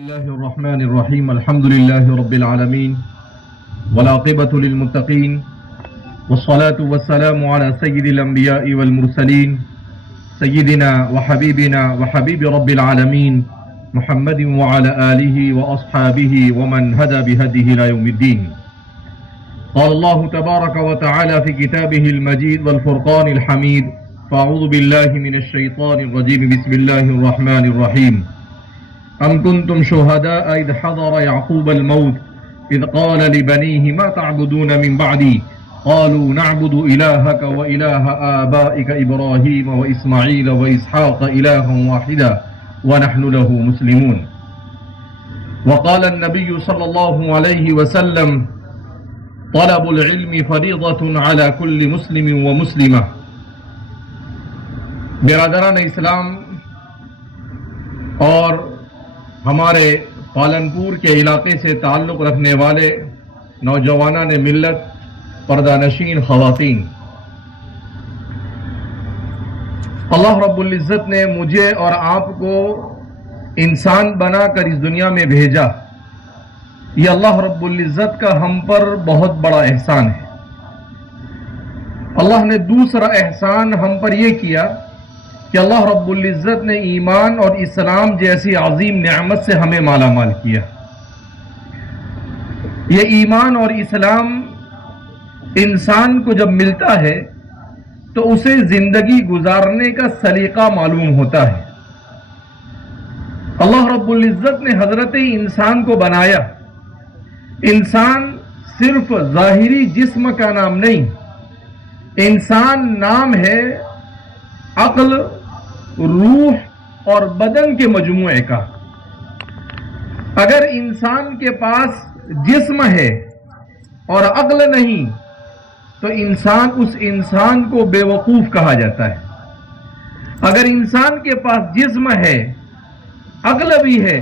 الله الرحمن الرحيم الحمد لله رب العالمين والعاقبة للمتقين والصلاة والسلام على سيد الأنبياء والمرسلين سيدنا وحبيبنا وحبيب رب العالمين محمد وعلى آله وأصحابه ومن هدى بهديه إلى يوم الدين. قال الله تبارك وتعالى في كتابه المجيد والفرقان الحميد: فأعوذ بالله من الشيطان الرجيم بسم الله الرحمن الرحيم. أم كنتم شهداء إذ حضر يعقوب الموت إذ قال لبنيه ما تعبدون من بعدي قالوا نعبد إلهك وإله آبائك إبراهيم وإسماعيل وإسحاق إلها واحدا ونحن له مسلمون. وقال النبي صلى الله عليه وسلم: طلب العلم فريضة على كل مسلم ومسلمة. برادران اسلام اور ہمارے پالنپور کے علاقے سے تعلق رکھنے والے نوجوانان ملت، پردہ نشین خواتین، اللہ رب العزت نے مجھے اور آپ کو انسان بنا کر اس دنیا میں بھیجا. یہ اللہ رب العزت کا ہم پر بہت بڑا احسان ہے. اللہ نے دوسرا احسان ہم پر یہ کیا کہ اللہ رب العزت نے ایمان اور اسلام جیسی عظیم نعمت سے ہمیں مالا مال کیا. یہ ایمان اور اسلام انسان کو جب ملتا ہے تو اسے زندگی گزارنے کا سلیقہ معلوم ہوتا ہے. اللہ رب العزت نے حضرت انسان کو بنایا. انسان صرف ظاہری جسم کا نام نہیں، انسان نام ہے عقل، روح اور بدن کے مجموعے کا. اگر انسان کے پاس جسم ہے اور عقل نہیں تو اس انسان کو بے وقوف کہا جاتا ہے. اگر انسان کے پاس جسم ہے، عقل بھی ہے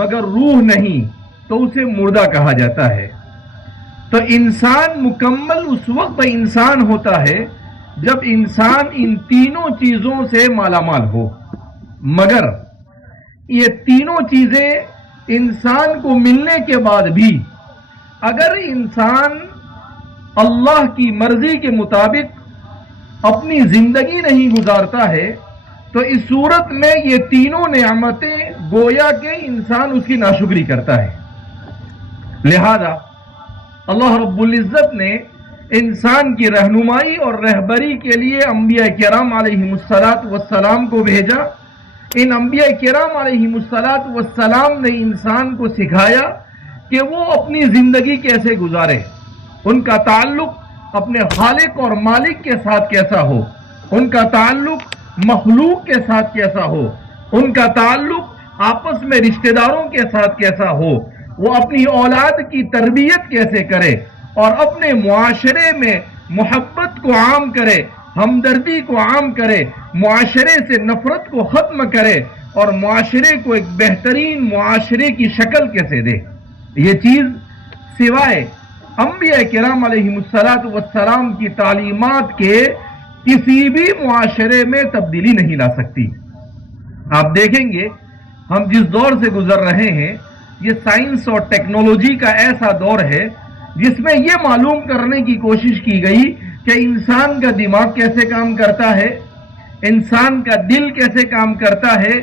مگر روح نہیں تو اسے مردہ کہا جاتا ہے. تو انسان مکمل اس وقت انسان ہوتا ہے جب انسان ان تینوں چیزوں سے مالا مال ہو. مگر یہ تینوں چیزیں انسان کو ملنے کے بعد بھی اگر انسان اللہ کی مرضی کے مطابق اپنی زندگی نہیں گزارتا ہے تو اس صورت میں یہ تینوں نعمتیں گویا کہ انسان اس کی ناشکری کرتا ہے. لہذا اللہ رب العزت نے انسان کی رہنمائی اور رہبری کے لیے انبیاء کرام علیہم السلام کو بھیجا. ان انبیاء کرام علیہم السلام نے انسان کو سکھایا کہ وہ اپنی زندگی کیسے گزارے، ان کا تعلق اپنے خالق اور مالک کے ساتھ کیسا ہو، ان کا تعلق مخلوق کے ساتھ کیسا ہو، ان کا تعلق آپس میں رشتہ داروں کے ساتھ کیسا ہو، وہ اپنی اولاد کی تربیت کیسے کرے اور اپنے معاشرے میں محبت کو عام کرے، ہمدردی کو عام کرے، معاشرے سے نفرت کو ختم کرے اور معاشرے کو ایک بہترین معاشرے کی شکل کیسے دے. یہ چیز سوائے انبیاء کرام علیہم السلام کی تعلیمات کے کسی بھی معاشرے میں تبدیلی نہیں لا سکتی. آپ دیکھیں گے ہم جس دور سے گزر رہے ہیں یہ سائنس اور ٹیکنالوجی کا ایسا دور ہے جس میں یہ معلوم کرنے کی کوشش کی گئی کہ انسان کا دماغ کیسے کام کرتا ہے، انسان کا دل کیسے کام کرتا ہے،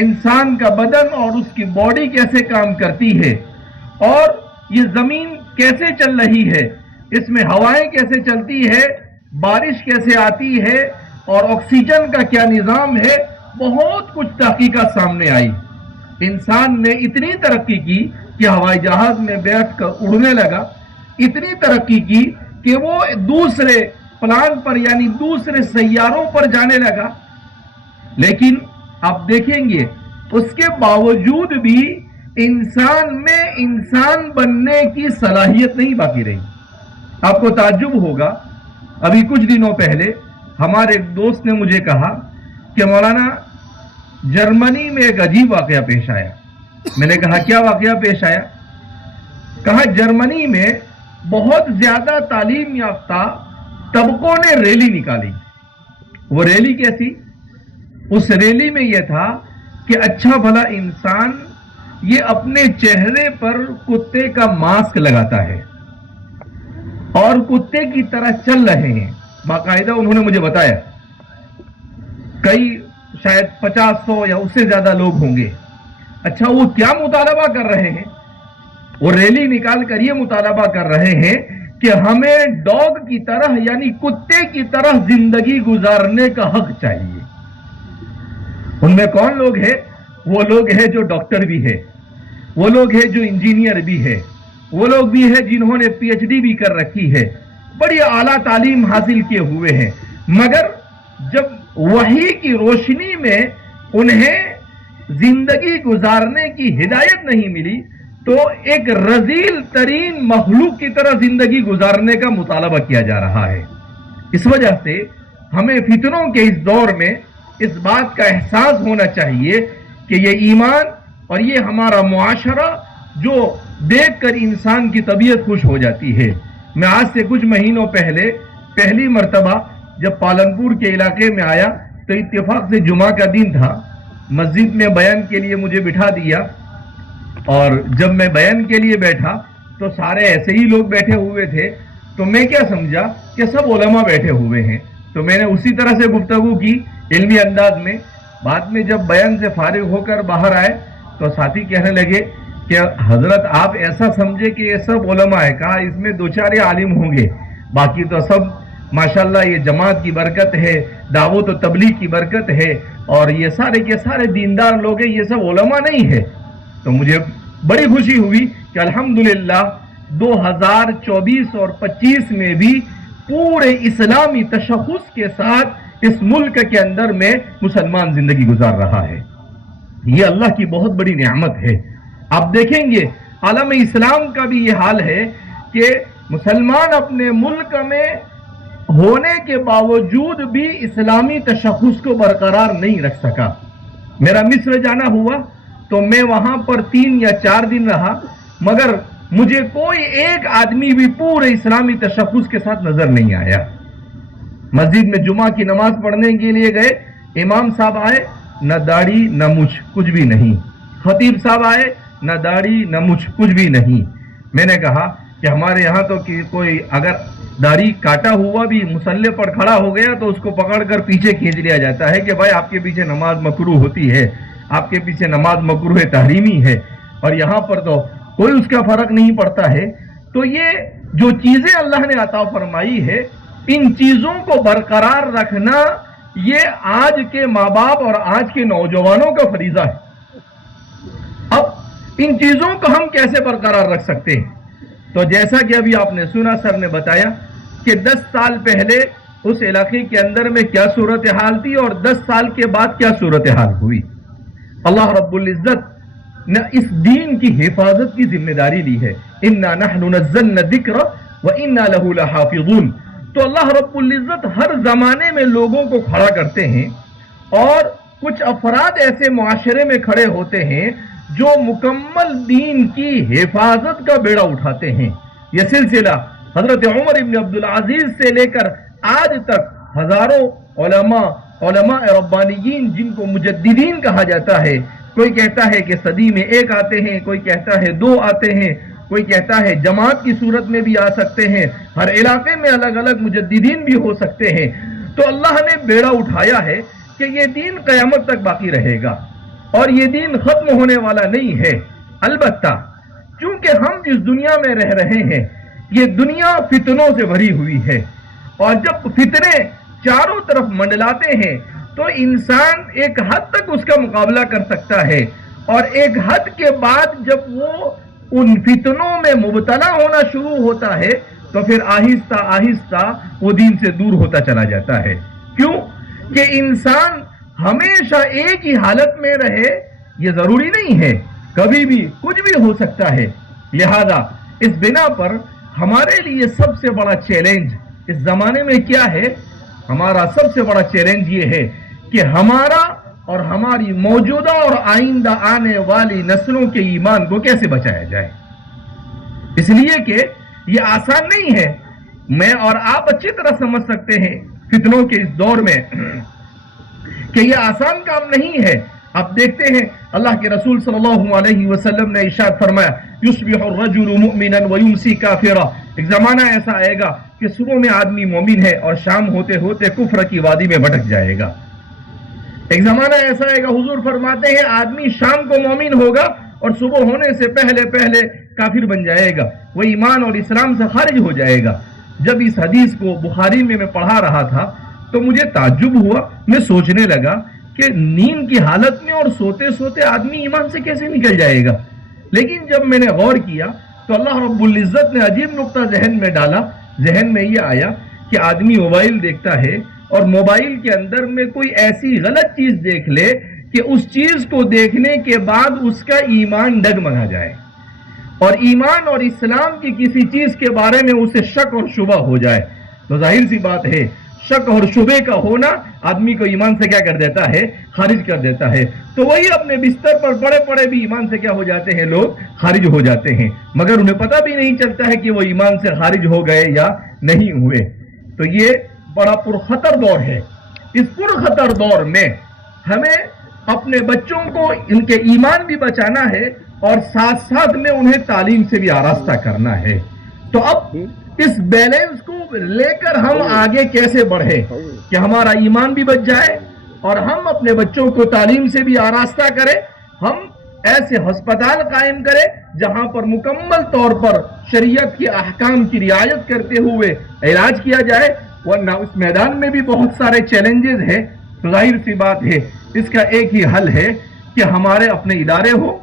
انسان کا بدن اور اس کی باڈی کیسے کام کرتی ہے، اور یہ زمین کیسے چل رہی ہے، اس میں ہوائیں کیسے چلتی ہے، بارش کیسے آتی ہے اور آکسیجن کا کیا نظام ہے. بہت کچھ تحقیقات سامنے آئی. انسان نے اتنی ترقی کی کہ ہوائی جہاز میں بیٹھ کر اڑنے لگا، اتنی ترقی کی کہ وہ دوسرے پلان پر یعنی دوسرے سیاروں پر جانے لگا. لیکن آپ دیکھیں گے اس کے باوجود بھی انسان میں انسان بننے کی صلاحیت نہیں باقی رہی. آپ کو تعجب ہوگا، ابھی کچھ دنوں پہلے ہمارے ایک دوست نے مجھے کہا کہ مولانا جرمنی میں ایک عجیب واقعہ پیش آیا. میں نے کہا کیا واقعہ پیش آیا؟ کہا جرمنی میں بہت زیادہ تعلیم یافتہ طبقوں نے ریلی نکالی. وہ ریلی کیسی؟ اس ریلی میں یہ تھا کہ اچھا بھلا انسان یہ اپنے چہرے پر کتے کا ماسک لگاتا ہے اور کتے کی طرح چل رہے ہیں. باقاعدہ انہوں نے مجھے بتایا کئی شاید 50-100 یا اس سے زیادہ لوگ ہوں گے. اچھا وہ کیا مطالبہ کر رہے ہیں؟ وہ ریلی نکال کر یہ مطالبہ کر رہے ہیں کہ ہمیں ڈاگ کی طرح یعنی کتے کی طرح زندگی گزارنے کا حق چاہیے. ان میں کون لوگ ہیں؟ وہ لوگ ہیں جو ڈاکٹر بھی ہے، وہ لوگ ہیں جو انجینئر بھی ہے، وہ لوگ بھی ہیں جنہوں نے پی ایچ ڈی بھی کر رکھی ہے، بڑی اعلیٰ تعلیم حاصل کیے ہوئے ہیں، مگر جب وحی کی روشنی میں انہیں زندگی گزارنے کی ہدایت نہیں ملی تو ایک رذیل ترین مخلوق کی طرح زندگی گزارنے کا مطالبہ کیا جا رہا ہے. اس وجہ سے ہمیں فتنوں کے اس دور میں اس بات کا احساس ہونا چاہیے کہ یہ ایمان اور یہ ہمارا معاشرہ جو دیکھ کر انسان کی طبیعت خوش ہو جاتی ہے. میں آج سے کچھ مہینوں پہلے پہلی مرتبہ جب پالنپور کے علاقے میں آیا تو اتفاق سے جمعہ کا دن تھا. مسجد میں بیان کے لیے مجھے بٹھا دیا اور جب میں بیان کے لیے بیٹھا تو سارے ایسے ہی لوگ بیٹھے ہوئے تھے. تو میں کیا سمجھا کہ سب علماء بیٹھے ہوئے ہیں، تو میں نے اسی طرح سے گفتگو کی علمی انداز میں. بعد میں جب بیان سے فارغ ہو کر باہر آئے تو ساتھی کہنے لگے کہ حضرت آپ ایسا سمجھے کہ یہ سب علماء ہے. کہا اس میں 2-4 عالم ہوں گے، باقی تو سب ماشاءاللہ یہ جماعت کی برکت ہے، دعوت و تبلیغ کی برکت ہے، اور یہ سارے کے سارے دیندار لوگ ہیں، یہ سب علماء نہیں ہے. تو مجھے بڑی خوشی ہوئی کہ الحمدللہ 2024 اور 25 میں بھی پورے اسلامی تشخص کے ساتھ اس ملک کے اندر میں مسلمان زندگی گزار رہا ہے. یہ اللہ کی بہت بڑی نعمت ہے. آپ دیکھیں گے عالم اسلام کا بھی یہ حال ہے کہ مسلمان اپنے ملک میں ہونے کے باوجود بھی اسلامی تشخص کو برقرار نہیں رکھ سکا. میرا مصر جانا ہوا تو میں وہاں پر 3 یا 4 دن رہا، مگر مجھے کوئی ایک آدمی بھی پورے اسلامی تشخص کے ساتھ نظر نہیں آیا. مسجد میں جمعہ کی نماز پڑھنے کے لیے گئے، امام صاحب آئے، نہ داڑھی نہ مچھ کچھ بھی نہیں. خطیب صاحب آئے، نہ داڑھی نہ مچھ کچھ بھی نہیں. میں نے کہا کہ ہمارے یہاں تو کوئی اگر داڑھی کاٹا ہوا بھی مصلی پر کھڑا ہو گیا تو اس کو پکڑ کر پیچھے کھینچ لیا جاتا ہے کہ بھائی آپ کے پیچھے نماز مکروہ ہوتی ہے، آپ کے پیچھے نماز مکروہ تحریمی ہے، اور یہاں پر تو کوئی اس کا فرق نہیں پڑتا ہے. تو یہ جو چیزیں اللہ نے عطا فرمائی ہے، ان چیزوں کو برقرار رکھنا یہ آج کے ماں باپ اور آج کے نوجوانوں کا فریضہ ہے. اب ان چیزوں کو ہم کیسے برقرار رکھ سکتے ہیں؟ تو جیسا کہ ابھی آپ نے سنا، سر نے بتایا کہ 10 سال پہلے اس علاقے کے اندر میں کیا صورتحال تھی اور 10 سال کے بعد کیا صورتحال ہوئی. اللہ رب العزت نے اس دین کی حفاظت کی ذمہ داری لی ہے. انا نحن نزلنا الذکر وانا له لحافظون. تو اللہ رب العزت ہر زمانے میں لوگوں کو کھڑا کرتے ہیں، اور کچھ افراد ایسے معاشرے میں کھڑے ہوتے ہیں جو مکمل دین کی حفاظت کا بیڑا اٹھاتے ہیں. یہ سلسلہ حضرت عمر ابن عبدالعزیز سے لے کر آج تک ہزاروں علماء ربانیین جن کو مجددین کہا جاتا ہے، کوئی کہتا ہے کہ صدی میں 1 آتے ہیں، کوئی کہتا ہے 2 آتے ہیں، کوئی کہتا ہے جماعت کی صورت میں بھی آ سکتے ہیں، ہر علاقے میں الگ الگ مجددین بھی ہو سکتے ہیں. تو اللہ نے بیڑا اٹھایا ہے کہ یہ دین قیامت تک باقی رہے گا اور یہ دین ختم ہونے والا نہیں ہے. البتہ چونکہ ہم جس دنیا میں رہ رہے ہیں یہ دنیا فتنوں سے بھری ہوئی ہے، اور جب فتنے چاروں طرف منڈلاتے ہیں تو انسان ایک حد تک اس کا مقابلہ کر سکتا ہے، اور ایک حد کے بعد جب وہ ان فتنوں میں مبتلا ہونا شروع ہوتا ہے تو پھر آہستہ آہستہ وہ دین سے دور ہوتا چلا جاتا ہے. کیوں کہ انسان ہمیشہ ایک ہی حالت میں رہے یہ ضروری نہیں ہے، کبھی بھی کچھ بھی ہو سکتا ہے. لہذا اس بنا پر ہمارے لیے سب سے بڑا چیلنج اس زمانے میں کیا ہے؟ ہمارا سب سے بڑا چیلنج یہ ہے کہ ہمارا اور ہماری موجودہ اور آئندہ آنے والی نسلوں کے ایمان کو کیسے بچایا جائے. اس لیے کہ یہ آسان نہیں ہے. میں اور آپ اچھی طرح سمجھ سکتے ہیں فتنوں کے اس دور میں کہ یہ آسان کام نہیں ہے. آپ دیکھتے ہیں اللہ کے رسول صلی اللہ علیہ وسلم نے ارشاد فرمایا یصبح الرجل مؤمنا ویمسی کافرا، ایک زمانہ ایسا آئے گا کہ صبح میں آدمی مومن ہے اور شام ہوتے ہوتے کفر کی وادی میں بھٹک جائے گا۔ ایک زمانہ ایسا آئے گا، حضور فرماتے ہیں آدمی شام کو مومن ہوگا اور صبح ہونے سے پہلے کافر بن جائے گا، وہ ایمان اور اسلام سے خارج ہو جائے گا۔ جب اس حدیث کو بخاری میں پڑھا رہا تھا تو مجھے تعجب ہوا، میں سوچنے لگا کہ نیند کی حالت میں اور سوتے سوتے آدمی ایمان سے کیسے نکل جائے گا۔ لیکن جب میں نے غور کیا تو اللہ رب العزت نے عجیب نقطہ ذہن میں ڈالا۔ ذہن میں یہ آیا کہ آدمی موبائل دیکھتا ہے اور موبائل کے اندر میں کوئی ایسی غلط چیز دیکھ لے کہ اس چیز کو دیکھنے کے بعد اس کا ایمان ڈگمگا جائے، اور ایمان اور اسلام کی کسی چیز کے بارے میں اسے شک اور شبہ ہو جائے، تو ظاہر سی بات ہے شک اور شبے کا ہونا آدمی کو ایمان سے کیا کر دیتا ہے؟ خارج کر دیتا ہے۔ تو وہی اپنے بستر پر پڑے پڑے بھی ایمان سے کیا ہو جاتے ہیں؟ لوگ خارج ہو جاتے ہیں، مگر انہیں پتہ بھی نہیں چلتا ہے کہ وہ ایمان سے خارج ہو گئے یا نہیں ہوئے۔ تو یہ بڑا پرخطر دور ہے۔ اس پرخطر دور میں ہمیں اپنے بچوں کو ان کے ایمان بھی بچانا ہے اور ساتھ ساتھ میں انہیں تعلیم سے بھی آراستہ کرنا ہے۔ تو اب اس بیلنس کو لے کر ہم آگے کیسے بڑھیں کہ ہمارا ایمان بھی بچ جائے اور ہم اپنے بچوں کو تعلیم سے بھی آراستہ کریں۔ ہم ایسے ہسپتال قائم کریں جہاں پر مکمل طور پر شریعت کے احکام کی رعایت کرتے ہوئے علاج کیا جائے، ورنہ اس میدان میں بھی بہت سارے چیلنجز ہیں۔ تو ظاہر سی بات ہے اس کا ایک ہی حل ہے کہ ہمارے اپنے ادارے ہوں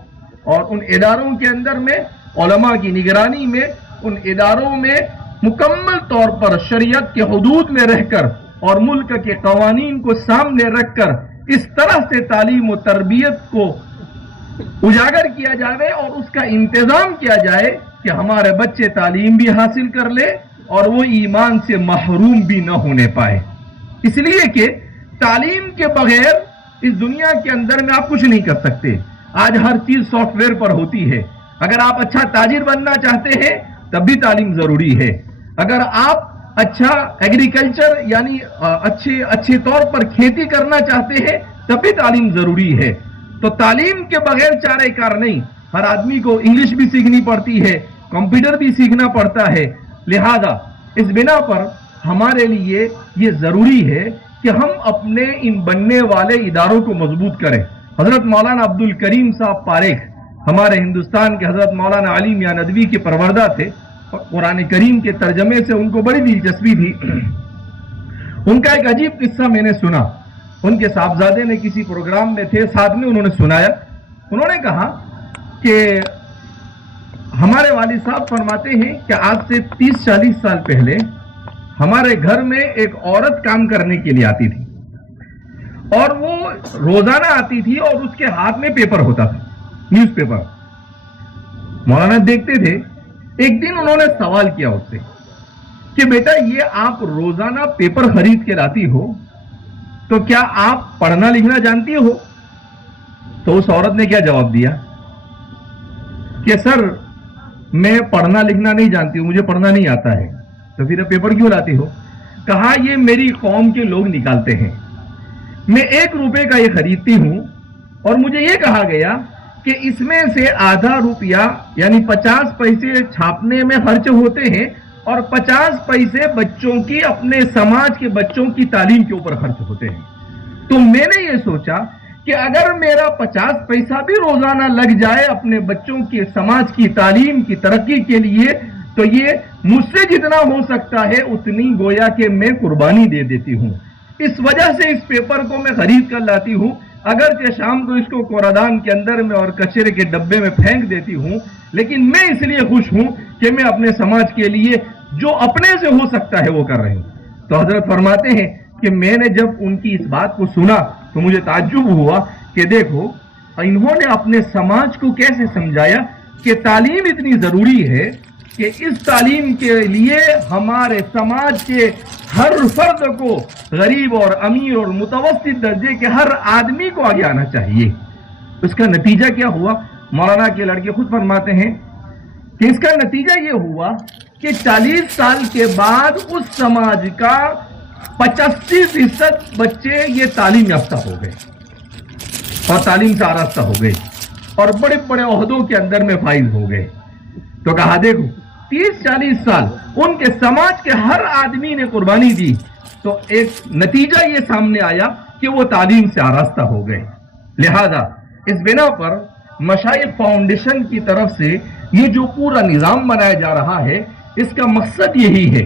اور ان اداروں کے اندر میں علماء کی نگرانی میں ان اداروں میں مکمل طور پر شریعت کے حدود میں رہ کر اور ملک کے قوانین کو سامنے رکھ کر اس طرح سے تعلیم و تربیت کو اجاگر کیا جائے اور اس کا انتظام کیا جائے کہ ہمارے بچے تعلیم بھی حاصل کر لے اور وہ ایمان سے محروم بھی نہ ہونے پائے۔ اس لیے کہ تعلیم کے بغیر اس دنیا کے اندر میں آپ کچھ نہیں کر سکتے۔ آج ہر چیز سافٹ ویئر پر ہوتی ہے۔ اگر آپ اچھا تاجر بننا چاہتے ہیں تب بھی تعلیم ضروری ہے۔ اگر آپ اچھا ایگریکلچر یعنی اچھے طور پر کھیتی کرنا چاہتے ہیں تب بھی تعلیم ضروری ہے۔ تو تعلیم کے بغیر چارہ کار نہیں۔ ہر آدمی کو انگلش بھی سیکھنی پڑتی ہے، کمپیوٹر بھی سیکھنا پڑتا ہے۔ لہذا اس بنا پر ہمارے لیے یہ ضروری ہے کہ ہم اپنے ان بننے والے اداروں کو مضبوط کریں۔ حضرت مولانا عبد الکریم صاحب پاریخ ہمارے ہندوستان کے حضرت مولانا علی میاں ندوی کے پروردہ تھے اور قرآن کریم کے ترجمے سے ان کو بڑی دلچسپی تھی۔ ان کا ایک عجیب قصہ میں نے سنا۔ ان کے صاحبزادے نے کسی پروگرام میں تھے، ساتھ میں انہوں نے سنایا۔ انہوں نے کہا کہ ہمارے والد صاحب فرماتے ہیں کہ آج سے 30-40 سال پہلے ہمارے گھر میں ایک عورت کام کرنے کے لیے آتی تھی اور وہ روزانہ آتی تھی اور اس کے ہاتھ میں پیپر ہوتا تھا، نیوز پیپر۔ مولانا دیکھتے تھے۔ ایک دن انہوں نے سوال کیا اس سے کہ بیٹا یہ آپ روزانہ پیپر خرید کے لاتی ہو تو کیا آپ پڑھنا لکھنا جانتی ہو؟ تو اس عورت نے کیا جواب دیا کہ سر میں پڑھنا لکھنا نہیں جانتی ہوں، مجھے پڑھنا نہیں آتا ہے۔ تو پھر پیپر کیوں لاتی ہو؟ کہا یہ میری قوم کے لوگ نکالتے ہیں، میں 1 روپے کا یہ خریدتی ہوں اور مجھے یہ کہا گیا کہ اس میں سے آدھا روپیہ یعنی 50 پیسے چھاپنے میں خرچ ہوتے ہیں اور 50 پیسے بچوں کی اپنے سماج کے بچوں کی تعلیم کے اوپر خرچ ہوتے ہیں۔ تو میں نے یہ سوچا کہ اگر میرا 50 پیسہ بھی روزانہ لگ جائے اپنے بچوں کے سماج کی تعلیم کی ترقی کے لیے تو یہ مجھ سے جتنا ہو سکتا ہے اتنی گویا کہ میں قربانی دے دیتی ہوں۔ اس وجہ سے اس پیپر کو میں خرید کر لاتی ہوں، اگرچہ شام کو اس کو کوڑادان کے اندر میں اور کچرے کے ڈبے میں پھینک دیتی ہوں، لیکن میں اس لیے خوش ہوں کہ میں اپنے سماج کے لیے جو اپنے سے ہو سکتا ہے وہ کر رہی ہوں۔ تو حضرت فرماتے ہیں کہ میں نے جب ان کی اس بات کو سنا تو مجھے تعجب ہوا کہ دیکھو انہوں نے اپنے سماج کو کیسے سمجھایا کہ تعلیم اتنی ضروری ہے کہ اس تعلیم کے لیے ہمارے سماج کے ہر فرد کو، غریب اور امیر اور متوسط درجے کے ہر آدمی کو آگے آنا چاہیے۔ اس کا نتیجہ کیا ہوا؟ مولانا کے لڑکے خود فرماتے ہیں کہ اس کا نتیجہ یہ ہوا کہ 40 سال کے بعد اس سماج کا 85% بچے یہ تعلیم یافتہ ہو گئے۔ اور تعلیم سے آراستہ ہو گئے اور بڑے بڑے عہدوں کے اندر میں فائز ہو گئے. تو کہا دیکھو 30-40 سال ان کے سماج کے ہر آدمی نے قربانی دی تو ایک نتیجہ یہ سامنے آیا کہ وہ تعلیم سے آراستہ ہو گئے. لہذا اس بنا پر مشائخ فاؤنڈیشن کی طرف سے یہ جو پورا نظام بنایا جا رہا ہے اس کا مقصد یہی ہے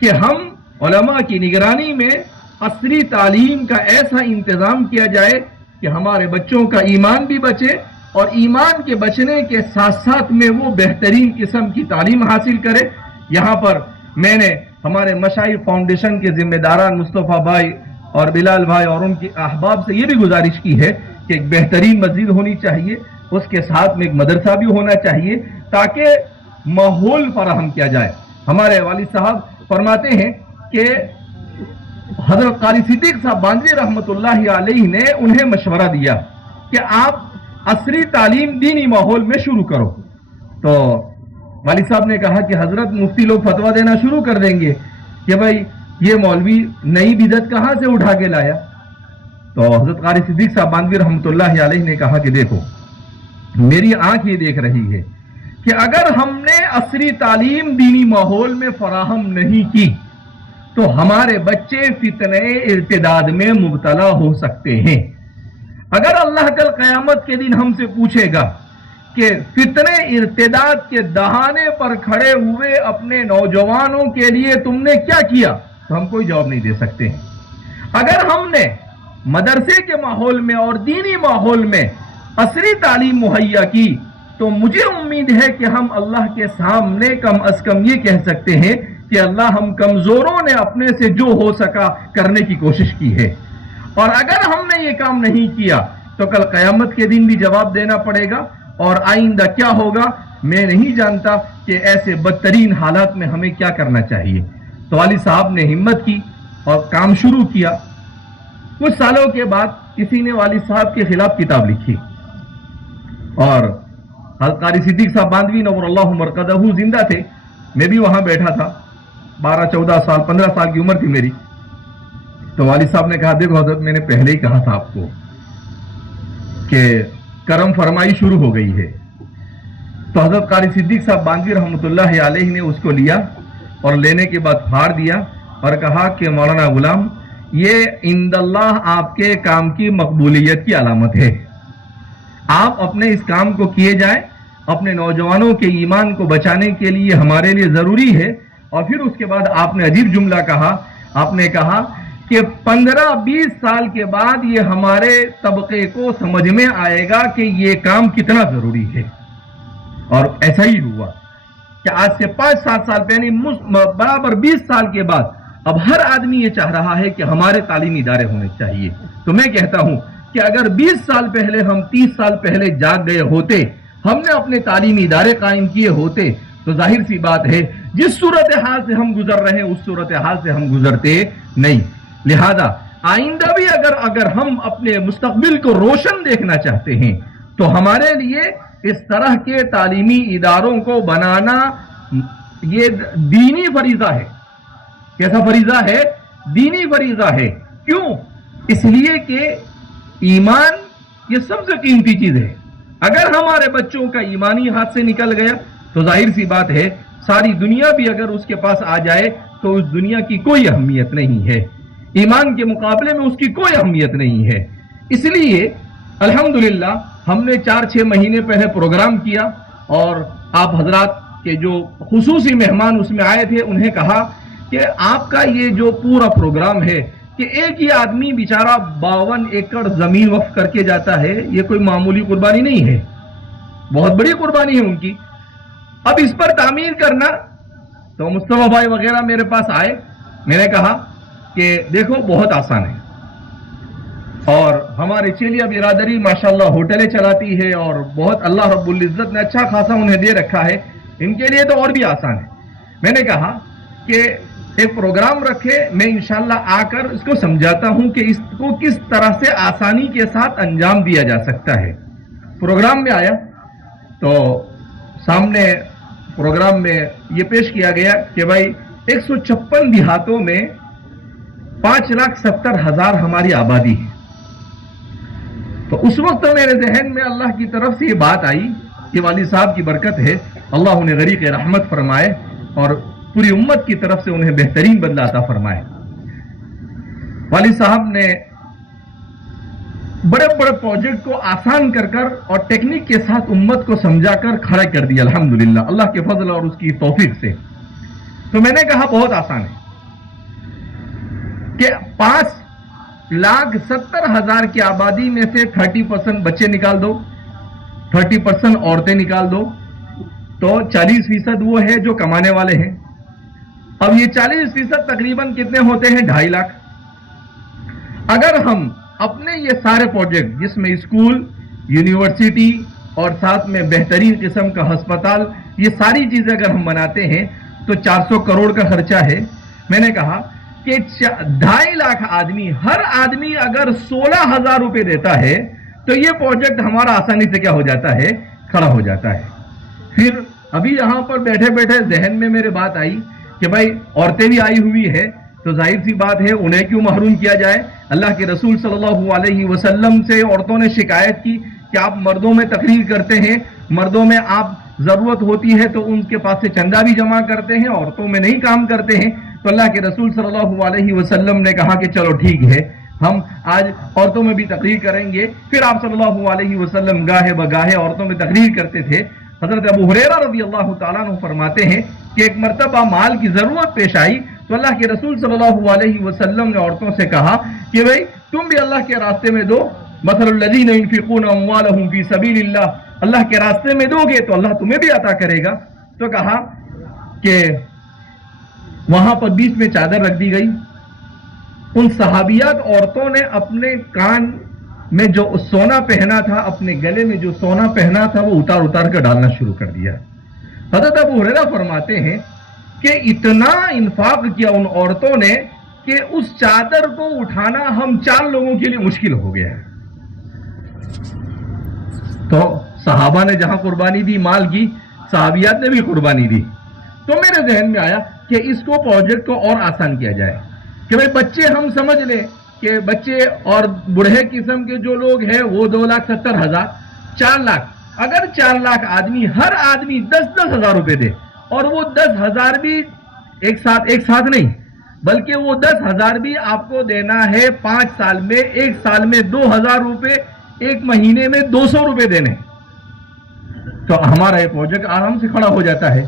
کہ ہم علماء کی نگرانی میں عصری تعلیم کا ایسا انتظام کیا جائے کہ ہمارے بچوں کا ایمان بھی بچے اور ایمان کے بچنے کے ساتھ ساتھ میں وہ بہترین قسم کی تعلیم حاصل کرے. یہاں پر میں نے ہمارے مشائخ فاؤنڈیشن کے ذمہ داران مصطفیٰ بھائی اور بلال بھائی اور ان کے احباب سے یہ بھی گزارش کی ہے کہ ایک بہترین مسجد ہونی چاہیے, اس کے ساتھ میں ایک مدرسہ بھی ہونا چاہیے تاکہ ماحول فراہم کیا جائے. ہمارے والد صاحب فرماتے ہیں کہ حضرت قاری صدیق صاحب باندھوی رحمۃ اللہ علیہ نے انہیں مشورہ دیا کہ آپ عصری تعلیم دینی ماحول میں شروع کرو. تو والد صاحب نے کہا کہ حضرت مفتی لوگ فتویٰ دینا شروع کر دیں گے کہ بھائی یہ مولوی نئی بدعت کہاں سے اٹھا کے لایا. تو حضرت قاری صدیق صاحب باندھوی رحمۃ اللہ علیہ نے کہا کہ دیکھو میری آنکھ یہ دیکھ رہی ہے کہ اگر ہم نے عصری تعلیم دینی ماحول میں فراہم نہیں کی تو ہمارے بچے فتنہ ارتداد میں مبتلا ہو سکتے ہیں. اگر اللہ کل قیامت کے دن ہم سے پوچھے گا کہ فتنہ ارتداد کے دہانے پر کھڑے ہوئے اپنے نوجوانوں کے لیے تم نے کیا کیا تو ہم کوئی جواب نہیں دے سکتے ہیں. اگر ہم نے مدرسے کے ماحول میں اور دینی ماحول میں عصری تعلیم مہیا کی تو مجھے امید ہے کہ ہم اللہ کے سامنے کم از کم یہ کہہ سکتے ہیں کہ اللہ ہم کمزوروں نے اپنے سے جو ہو سکا کرنے کی کوشش کی ہے. اور اگر ہم نے یہ کام نہیں کیا تو کل قیامت کے دن بھی جواب دینا پڑے گا اور آئندہ کیا ہوگا میں نہیں جانتا کہ ایسے بدترین حالات میں ہمیں کیا کرنا چاہیے. تو والد صاحب نے ہمت کی اور کام شروع کیا. کچھ سالوں کے بعد کسی نے والد صاحب کے خلاف کتاب لکھی اور حضرت قاری صدیق صاحب باندھوی نور اللہ مرقدہ زندہ تھے. میں بھی وہاں بیٹھا تھا, 12-14 سال 15 سال کی عمر تھی میری. تو والد صاحب نے کہا دیکھو حضرت میں نے پہلے ہی کہا تھا آپ کو کہ کرم فرمائی شروع ہو گئی ہے. تو حضرت قاری صدیق صاحب باندھوی رحمۃ اللہ علیہ نے اس کو لیا اور لینے کے بعد پھاڑ دیا اور کہا کہ مولانا غلام یہ عند اللہ آپ کے کام کی مقبولیت کی علامت ہے. آپ اپنے اس کام کو کیے جائیں, اپنے نوجوانوں کے ایمان کو بچانے کے لیے ہمارے لیے ضروری ہے. اور پھر اس کے بعد آپ نے عجیب جملہ کہا, آپ نے کہا کہ 15-20 سال کے بعد یہ ہمارے طبقے کو سمجھ میں آئے گا کہ یہ کام کتنا ضروری ہے. اور ایسا ہی ہوا کہ آج سے 5-7 سال پہلے برابر 20 سال کے بعد اب ہر آدمی یہ چاہ رہا ہے کہ ہمارے تعلیمی ادارے ہونے چاہیے. تو میں کہتا ہوں کہ اگر 20 سال پہلے ہم 30 سال پہلے جاگ گئے ہوتے, ہم نے اپنے تعلیمی ادارے قائم کیے ہوتے تو ظاہر سی بات ہے جس صورتحال سے ہم گزر رہے ہیں اس صورتحال سے ہم گزرتے نہیں. لہذا آئندہ بھی اگر ہم اپنے مستقبل کو روشن دیکھنا چاہتے ہیں تو ہمارے لیے اس طرح کے تعلیمی اداروں کو بنانا یہ دینی فریضہ ہے. کیسا فریضہ ہے؟ دینی فریضہ ہے. کیوں؟ اس لیے کہ ایمان یہ سب سے قیمتی چیز ہے. اگر ہمارے بچوں کا ایمانی ہاتھ سے نکل گیا تو ظاہر سی بات ہے ساری دنیا بھی اگر اس کے پاس آ جائے تو اس دنیا کی کوئی اہمیت نہیں ہے. ایمان کے مقابلے میں اس کی کوئی اہمیت نہیں ہے. اس لیے الحمدللہ ہم نے 4-6 مہینے پہلے پروگرام کیا اور آپ حضرات کے جو خصوصی مہمان اس میں آئے تھے انہیں کہا کہ آپ کا یہ جو پورا پروگرام ہے کہ ایک ہی آدمی بیچارہ 52 ایکڑ زمین وقف کر کے جاتا ہے, یہ کوئی معمولی قربانی نہیں ہے, بہت بڑی قربانی ہے ان کی. اب اس پر تعمیر کرنا, تو مصطفیٰ بھائی وغیرہ میرے پاس آئے, میں نے کہا کہ دیکھو بہت آسان ہے اور ہماری چیلیا برادری ماشاءاللہ ہوٹلیں چلاتی ہے اور بہت اللہ رب العزت نے اچھا خاصا انہیں دے رکھا ہے, ان کے لیے تو اور بھی آسان ہے. میں نے کہا کہ ایک پروگرام رکھے, میں انشاءاللہ آ کر اس کو سمجھاتا ہوں کہ اس کو کس طرح سے آسانی کے ساتھ انجام دیا جا سکتا ہے. پروگرام میں آیا تو سامنے پروگرام میں یہ پیش کیا گیا کہ بھائی 156 دیہاتوں میں 5,70,000 ہماری آبادی ہے. تو اس وقت میرے ذہن میں اللہ کی طرف سے یہ بات آئی کہ والد صاحب کی برکت ہے، اللہ انہیں غریق رحمت فرمائے اور پوری امت کی طرف سے انہیں بہترین بدلہ عطا فرمائے۔ والد صاحب نے بڑے بڑے پروجیکٹ کو آسان کر کر اور ٹیکنیک کے ساتھ امت کو سمجھا کر کھڑا کر دیا، الحمدللہ اللہ کے فضل اور اس کی توفیق سے۔ تو میں نے کہا بہت آسان ہے کہ 5,70,000 کی آبادی میں سے 30% بچے نکال دو، 30% عورتیں نکال دو، تو 40% وہ ہے جو کمانے والے ہیں۔ اب یہ 40% تقریباً کتنے ہوتے ہیں؟ 2.5 لاکھ۔ اگر ہم اپنے یہ سارے پروجیکٹ جس میں اسکول، یونیورسٹی اور ساتھ میں بہترین قسم کا ہسپتال، یہ ساری چیزیں اگر ہم بناتے ہیں تو 400 کروڑ کا خرچہ ہے۔ میں نے کہا کہ 2.5 لاکھ آدمی، ہر آدمی اگر 16,000 روپے دیتا ہے تو یہ پروجیکٹ ہمارا آسانی سے کیا ہو جاتا ہے؟ کھڑا ہو جاتا ہے۔ پھر ابھی یہاں پر بیٹھے بیٹھے ذہن میں میرے بات آئی کہ بھائی عورتیں بھی آئی ہوئی ہے تو ظاہر سی بات ہے انہیں کیوں محروم کیا جائے؟ اللہ کے رسول صلی اللہ علیہ وسلم سے عورتوں نے شکایت کی کہ آپ مردوں میں تقریر کرتے ہیں، مردوں میں آپ ضرورت ہوتی ہے تو ان کے پاس سے چندہ بھی جمع کرتے ہیں، عورتوں میں نہیں کام کرتے ہیں۔ تو اللہ کے رسول صلی اللہ علیہ وسلم نے کہا کہ چلو ٹھیک ہے، ہم آج عورتوں میں بھی تقریر کریں گے۔ پھر آپ صلی اللہ علیہ وسلم گاہے بگاہے عورتوں میں تقریر کرتے تھے۔ حضرت ابو ہریرہ رضی اللہ تعالیٰ عنہ فرماتے ہیں کہ ایک مرتبہ مال کی ضرورت پیش آئی تو اللہ کے رسول صلی اللہ علیہ وسلم نے عورتوں سے کہا کہ بھائی تم بھی اللہ کے راستے میں دو، مثل الذین ينفقون اموالهم فی سبیل اللہ، اللہ کے راستے میں دو گے تو اللہ تمہیں بھی عطا کرے گا۔ تو کہا کہ وہاں پر بیچ میں چادر رکھ دی گئی، ان صحابیات عورتوں نے اپنے کان میں جو سونا پہنا تھا، اپنے گلے میں جو سونا پہنا تھا وہ اتار اتار کر ڈالنا شروع کر دیا۔ حضرت ابو ہریرہ فرماتے ہیں کہ اتنا انفاق کیا ان عورتوں نے کہ اس چادر کو اٹھانا ہم 4 لوگوں کے لیے مشکل ہو گیا۔ تو صحابہ نے جہاں قربانی دی مال کی، صحابیات نے بھی قربانی دی۔ تو میرے ذہن میں آیا کہ اس کو پروجیکٹ کو اور آسان کیا جائے کہ بھئی بچے ہم سمجھ لیں کہ بچے اور بڑھے قسم کے جو لوگ ہیں وہ 2,70,000، 4 لاکھ، اگر 4 لاکھ آدمی ہر آدمی 10,000 روپے دے اور وہ 10,000 بھی ایک ساتھ نہیں بلکہ وہ 10,000 بھی آپ کو دینا ہے 5 سال میں، 1 سال میں 2,000 روپے، 1 مہینے میں 200 روپے دینے، تو ہمارا یہ پروجیکٹ آرام سے کھڑا ہو جاتا ہے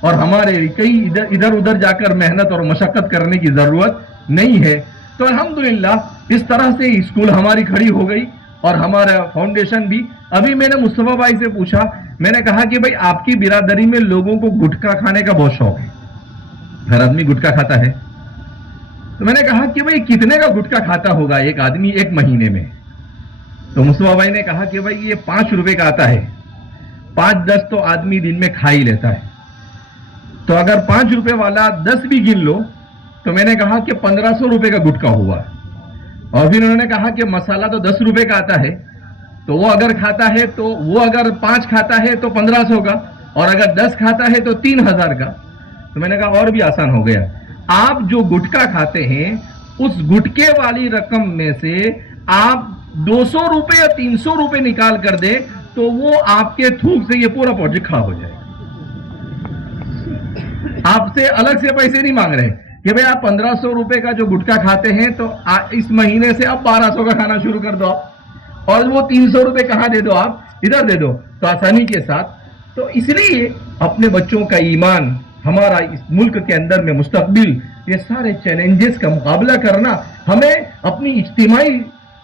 اور ہمارے کئی ادھر ادھر جا کر محنت اور مشقت کرنے کی ضرورت نہیں ہے۔ تو الحمدللہ اس طرح سے اسکول ہماری کھڑی ہو گئی اور ہمارا فاؤنڈیشن بھی۔ ابھی میں نے مصطفیٰ بھائی سے پوچھا، میں نے کہا کہ بھائی آپ کی برادری میں لوگوں کو گٹکا کھانے کا بہت شوق ہے، ہر آدمی گٹکا کھاتا ہے، تو میں نے کہا کہ بھائی کتنے کا گٹکا کھاتا ہوگا ایک آدمی 1 مہینے میں؟ تو مصطفیٰ بھائی نے کہا کہ بھائی یہ 5 روپے کا آتا ہے، 5-10 تو آدمی دن میں کھا ہی لیتا ہے، تو اگر 5 روپے والا 10 بھی گن لو تو میں نے کہا کہ 1,500 روپے کا گٹکا ہوا۔ اور پھر انہوں نے کہا کہ مسالہ تو 10 روپے کا آتا ہے، تو وہ اگر کھاتا ہے تو وہ اگر 5 کھاتا ہے تو 1,500 کا، اور اگر 10 کھاتا ہے تو 3,000 کا۔ تو میں نے کہا اور بھی آسان ہو گیا، آپ جو گٹکا کھاتے ہیں اس گٹکے والی رقم میں سے آپ 200 روپے یا 300 روپے نکال کر دیں تو وہ آپ کے تھوک سے یہ پورا پروجیکٹ کھڑا ہو جائے گا۔ آپ سے الگ سے پیسے نہیں مانگ رہے کہ بھئی آپ 1,500 روپے کا جو گٹکا کھاتے ہیں تو اس مہینے سے اب 1,200 کا کھانا شروع کر دو، اور وہ 300 روپے کہاں دے دو، آپ ادھر دے دو، تو آسانی کے ساتھ۔ تو اس لیے اپنے بچوں کا ایمان، ہمارا اس ملک کے اندر میں مستقبل، یہ سارے چیلنجز کا مقابلہ کرنا ہمیں اپنی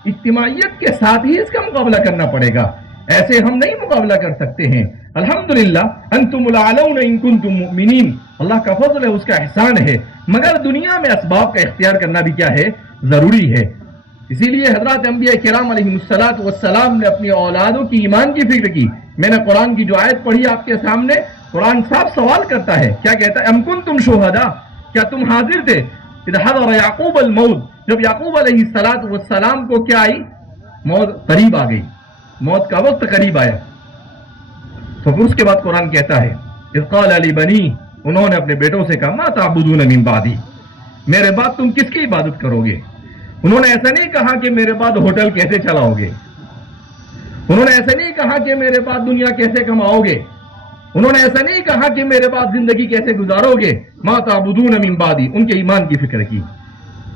اجتماعیت کے ساتھ ہی اس کا مقابلہ کرنا پڑے گا، ایسے ہم نہیں مقابلہ کر سکتے ہیں۔ الحمدللہ انتم الاعلون ان کنتم مؤمنین، اللہ کا فضل ہے، اس کا احسان ہے، مگر دنیا میں اسباب کا اختیار کرنا بھی کیا ہے؟ ضروری ہے۔ اسی لیے حضرات انبیاء کرام علیہم الصلاۃ والسلام نے اپنی اولادوں کی ایمان کی فکر کی۔ میں نے قرآن کی جو آیت پڑھی آپ کے سامنے، قرآن صاحب سوال کرتا ہے، کیا کہتا ہے؟ ام کنتم شہداء، کیا تم حاضر تھے اذ حضر یعقوب الموت، جب یعقوب علیہ الصلاۃ والسلام کو کیا آئی؟ موت قریب آ گئی، موت کا وقت قریب آیا۔ تو پھر اس کے بعد قرآن کہتا ہے اذ قال لبنی، انہوں نے اپنے بیٹوں سے کہا ما تعبدون من بعدی، میرے بعد تم کس کی عبادت کرو گے؟ انہوں نے ایسا نہیں کہا کہ میرے بعد ہوٹل کیسے چلاؤ گے، انہوں نے ایسا نہیں کہا کہ میرے پاس دنیا کیسے کماؤ گے، انہوں نے ایسا نہیں کہا کہ میرے پاس زندگی کیسے گزارو گے، ما تعبدون من بعدی، ان کے ایمان کی فکر کی.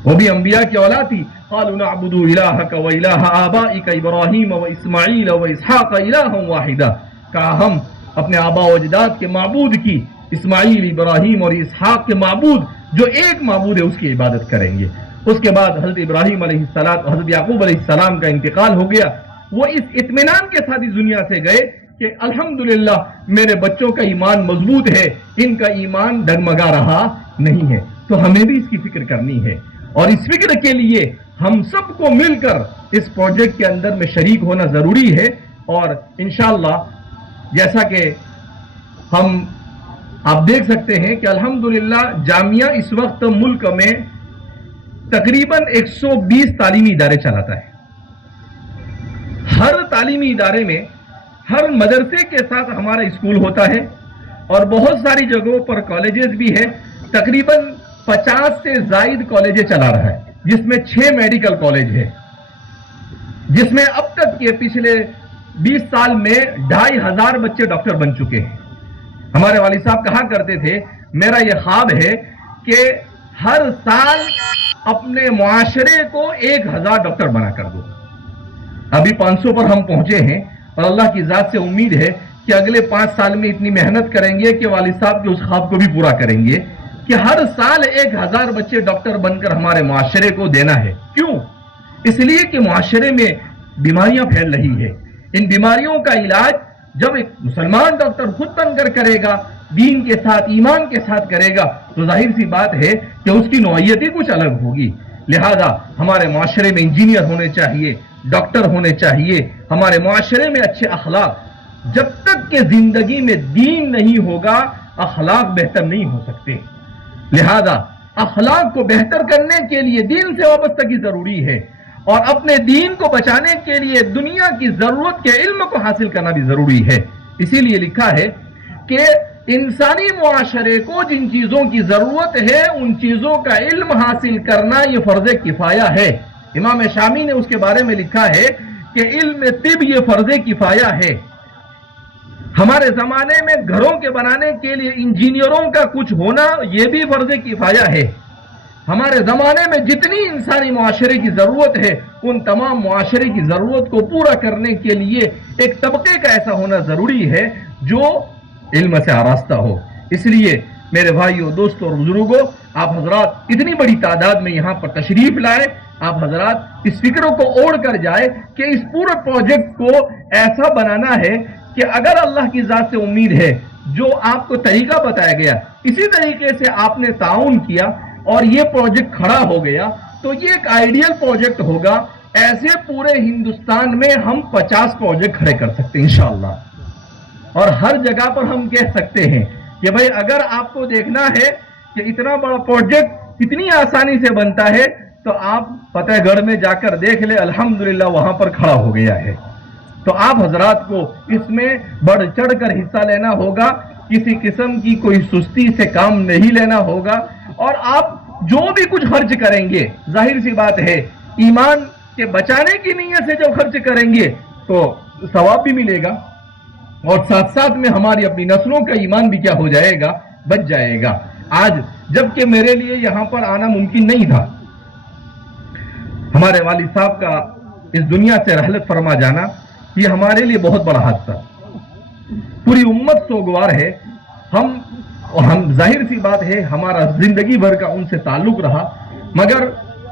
وہ بھی انبیاء کی اولاد تھی. قالوا نعبد الہک و الہ آبائک ابراہیم و اسماعیل و اسحاق الہا واحدا، کہا ہم اپنے آباء و اجداد کے معبود کی، اسماعیل، ابراہیم اور اسحاق کے معبود جو ایک معبود ہے اس کی عبادت کریں گے. اس کے بعد حضرت ابراہیم علیہ السلام اور حضرت یعقوب علیہ السلام کا انتقال ہو گیا. وہ اس اطمینان کے ساتھ اس دنیا سے گئے کہ الحمدللہ میرے بچوں کا ایمان مضبوط ہے، ان کا ایمان ڈگمگا رہا نہیں ہے. تو ہمیں بھی اس کی فکر کرنی ہے، اور اس فکر کے لیے ہم سب کو مل کر اس پروجیکٹ کے اندر میں شریک ہونا ضروری ہے. اور انشاءاللہ جیسا کہ آپ دیکھ سکتے ہیں کہ الحمدللہ جامعہ اس وقت ملک میں تقریباً 120 تعلیمی ادارے چلاتا ہے. ہر تعلیمی ادارے میں ہر مدرسے کے ساتھ ہمارا اسکول ہوتا ہے، اور بہت ساری جگہوں پر کالجز بھی ہے. تقریباً 50 سے زائد کالجیں چلا رہا ہے، جس میں 6 میڈیکل کالج ہے، جس میں اب تک کے پچھلے 20 سال میں 2500 بچے ڈاکٹر بن چکے ہیں. ہمارے والد صاحب کہا کرتے تھے میرا یہ خواب ہے کہ ہر سال اپنے معاشرے کو 1000 ڈاکٹر بنا کر دو. ابھی 500 پر ہم پہنچے ہیں، اور اللہ کی ذات سے امید ہے کہ اگلے 5 سال میں اتنی محنت کریں گے کہ والد صاحب کے اس خواب کو بھی پورا کریں گے کہ ہر سال 1000 بچے ڈاکٹر بن کر ہمارے معاشرے کو دینا ہے. کیوں؟ اس لیے کہ معاشرے میں بیماریاں پھیل رہی ہے. ان بیماریوں کا علاج جب ایک مسلمان ڈاکٹر خود بن کر کرے گا، دین کے ساتھ، ایمان کے ساتھ کرے گا، تو ظاہر سی بات ہے کہ اس کی نوعیت ہی کچھ الگ ہوگی. لہذا ہمارے معاشرے میں انجینئر ہونے چاہیے، ڈاکٹر ہونے چاہیے، ہمارے معاشرے میں اچھے اخلاق. جب تک کہ زندگی میں دین نہیں ہوگا اخلاق بہتر نہیں ہو سکتے. لہذا اخلاق کو بہتر کرنے کے لیے دین سے وابستگی ضروری ہے، اور اپنے دین کو بچانے کے لیے دنیا کی ضرورت کے علم کو حاصل کرنا بھی ضروری ہے. اسی لیے لکھا ہے کہ انسانی معاشرے کو جن چیزوں کی ضرورت ہے ان چیزوں کا علم حاصل کرنا یہ فرض کفایہ ہے. امام شامی نے اس کے بارے میں لکھا ہے کہ علم طب یہ فرض کفایہ ہے. ہمارے زمانے میں گھروں کے بنانے کے لیے انجینئروں کا کچھ ہونا یہ بھی فرض کفایہ ہے. ہمارے زمانے میں جتنی انسانی معاشرے کی ضرورت ہے ان تمام معاشرے کی ضرورت کو پورا کرنے کے لیے ایک طبقے کا ایسا ہونا ضروری ہے جو علم سے آراستہ ہو. اس لیے میرے بھائیوں، دوستوں اور بزرگوں، آپ حضرات اتنی بڑی تعداد میں یہاں پر تشریف لائے. آپ حضرات اس فکروں کو اوڑھ کر جائے کہ اس پورے پروجیکٹ کو ایسا بنانا ہے کہ اگر اللہ کی ذات سے امید ہے جو آپ کو طریقہ بتایا گیا اسی طریقے سے آپ نے تعاون کیا اور یہ پروجیکٹ کھڑا ہو گیا تو یہ ایک آئیڈیل پروجیکٹ ہوگا. ایسے پورے ہندوستان میں ہم 50 پروجیکٹ کھڑے کر سکتے ہیں انشاءاللہ. اور ہر جگہ پر ہم کہہ سکتے ہیں کہ بھائی اگر آپ کو دیکھنا ہے کہ اتنا بڑا پروجیکٹ کتنی آسانی سے بنتا ہے تو آپ فتح گڑھ میں جا کر دیکھ لیں، الحمدللہ وہاں پر کھڑا ہو گیا ہے. تو آپ حضرات کو اس میں بڑھ چڑھ کر حصہ لینا ہوگا، کسی قسم کی کوئی سستی سے کام نہیں لینا ہوگا، اور آپ جو بھی کچھ خرچ کریں گے ظاہر سی بات ہے ایمان کے بچانے کی نیت سے جب خرچ کریں گے تو ثواب بھی ملے گا، اور ساتھ ساتھ میں ہماری اپنی نسلوں کا ایمان بھی کیا ہو جائے گا، بچ جائے گا. آج جبکہ میرے لیے یہاں پر آنا ممکن نہیں تھا، ہمارے والد صاحب کا اس دنیا سے رحلت فرما جانا یہ ہمارے لیے بہت بڑا حادثہ، پوری امت سوگوار ہے. ہم ظاہر سی بات ہے ہمارا زندگی بھر کا ان سے تعلق رہا، مگر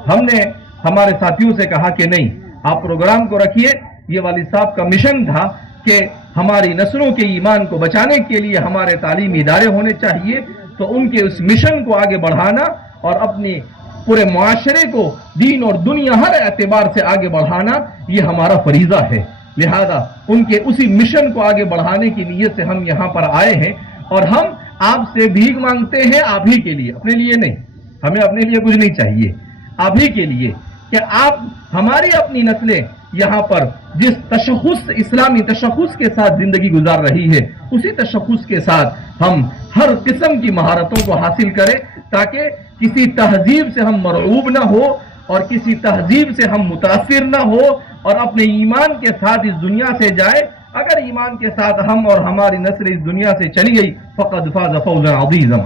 ہم نے ہمارے ساتھیوں سے کہا کہ نہیں، آپ پروگرام کو رکھیے. یہ والد صاحب کا مشن تھا کہ ہماری نسلوں کے ایمان کو بچانے کے لیے ہمارے تعلیمی ادارے ہونے چاہیے، تو ان کے اس مشن کو آگے بڑھانا اور اپنے پورے معاشرے کو دین اور دنیا ہر اعتبار سے آگے بڑھانا یہ ہمارا فریضہ ہے. لہذا ان کے اسی مشن کو آگے بڑھانے کی نیت سے ہم یہاں پر آئے ہیں، اور ہم آپ سے بھیک مانگتے ہیں آپ ہی کے لیے، اپنے لیے نہیں. ہمیں اپنے لیے کچھ نہیں چاہیے، آپ ہی کے لیے کہ آپ ہماری اپنی نسلیں یہاں پر جس تشخص اسلامی تشخص کے ساتھ زندگی گزار رہی ہے اسی تشخص کے ساتھ ہم ہر قسم کی مہارتوں کو حاصل کریں تاکہ کسی تہذیب سے ہم مرعوب نہ ہو اور کسی تہذیب سے ہم متاثر نہ ہو اور اپنے ایمان کے ساتھ اس دنیا سے جائے. اگر ایمان کے ساتھ ہم اور ہماری نسل اس دنیا سے چلی گئی فقد فاز فوزا عظیما.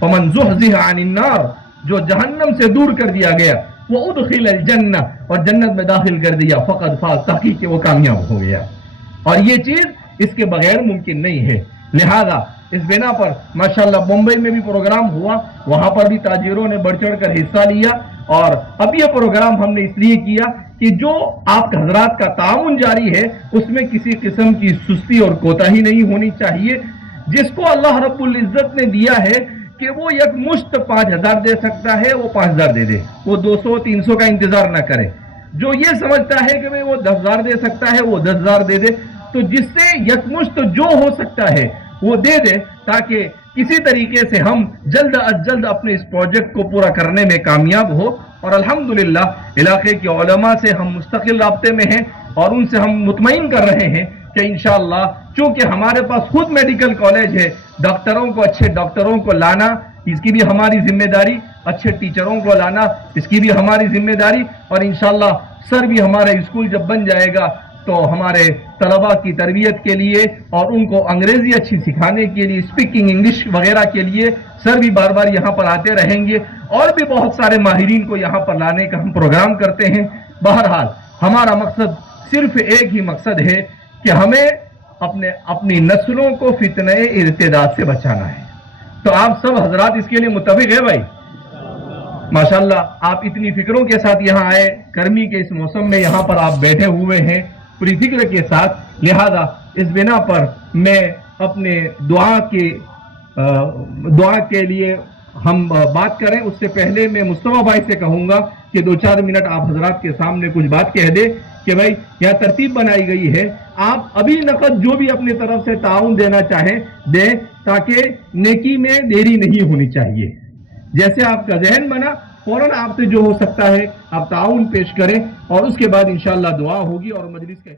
فمن زحزح عن النار، جو جہنم سے دور کر دیا گیا، وہ ادخل الجنہ، اور جنت میں داخل کر دیا، فقد فاز، تحقیق وہ کامیاب ہو گیا. اور یہ چیز اس کے بغیر ممکن نہیں ہے. لہذا اس بنا پر ماشاءاللہ بمبئی میں بھی پروگرام ہوا، وہاں پر بھی تاجروں نے بڑھ چڑھ کر حصہ لیا. اور اب یہ پروگرام ہم نے اس لیے کیا کہ جو آپ حضرات کا تعاون جاری ہے اس میں کسی قسم کی سستی اور کوتاہی نہیں ہونی چاہیے. جس کو اللہ رب العزت نے دیا ہے کہ وہ یک مشت 5,000 دے سکتا ہے، وہ 5,000 دے دے، وہ 200 300 کا انتظار نہ کرے. جو یہ سمجھتا ہے کہ وہ 10,000 دے سکتا ہے، وہ 10,000 دے دے. تو جس سے یکمشت جو ہو سکتا ہے وہ دے دے، تاکہ کسی طریقے سے ہم جلد از جلد اپنے اس پروجیکٹ کو پورا کرنے میں کامیاب ہو. اور الحمدللہ علاقے کے علماء سے ہم مستقل رابطے میں ہیں اور ان سے ہم مطمئن کر رہے ہیں کہ انشاءاللہ چونکہ ہمارے پاس خود میڈیکل کالج ہے، ڈاکٹروں کو، اچھے ڈاکٹروں کو لانا اس کی بھی ہماری ذمہ داری، اچھے ٹیچروں کو لانا اس کی بھی ہماری ذمہ داری. اور انشاءاللہ سر بھی ہمارا اسکول جب بن جائے گا تو ہمارے طلباء کی تربیت کے لیے اور ان کو انگریزی اچھی سکھانے کے لیے، اسپیکنگ انگلش وغیرہ کے لیے سر بھی بار بار یہاں پر آتے رہیں گے. اور بھی بہت سارے ماہرین کو یہاں پر لانے کا ہم پروگرام کرتے ہیں. بہرحال ہمارا مقصد صرف ایک ہی مقصد ہے کہ ہمیں اپنی نسلوں کو فتنہ ارتداد سے بچانا ہے. تو آپ سب حضرات اس کے لیے متفق ہے بھائی؟ ماشاءاللہ آپ اتنی فکروں کے ساتھ یہاں آئے، گرمی کے اس موسم میں یہاں پر آپ بیٹھے ہوئے ہیں پوری فکر کے ساتھ. لہذا اس بنا پر میں اپنے دعا کے لیے ہم بات کریں اس سے پہلے میں مصطفیٰ بھائی سے کہوں گا کہ 2-4 منٹ آپ حضرات کے سامنے کچھ بات کہہ دے کہ بھائی یہاں ترتیب بنائی گئی ہے، آپ ابھی نقد جو بھی اپنے طرف سے تعاون دینا چاہیں دیں، تاکہ نیکی میں دیری نہیں ہونی چاہیے. جیسے آپ کا ذہن بنا فوراً آپ سے جو ہو سکتا ہے آپ تعاون پیش کریں، اور اس کے بعد انشاءاللہ دعا ہوگی اور مجلس کا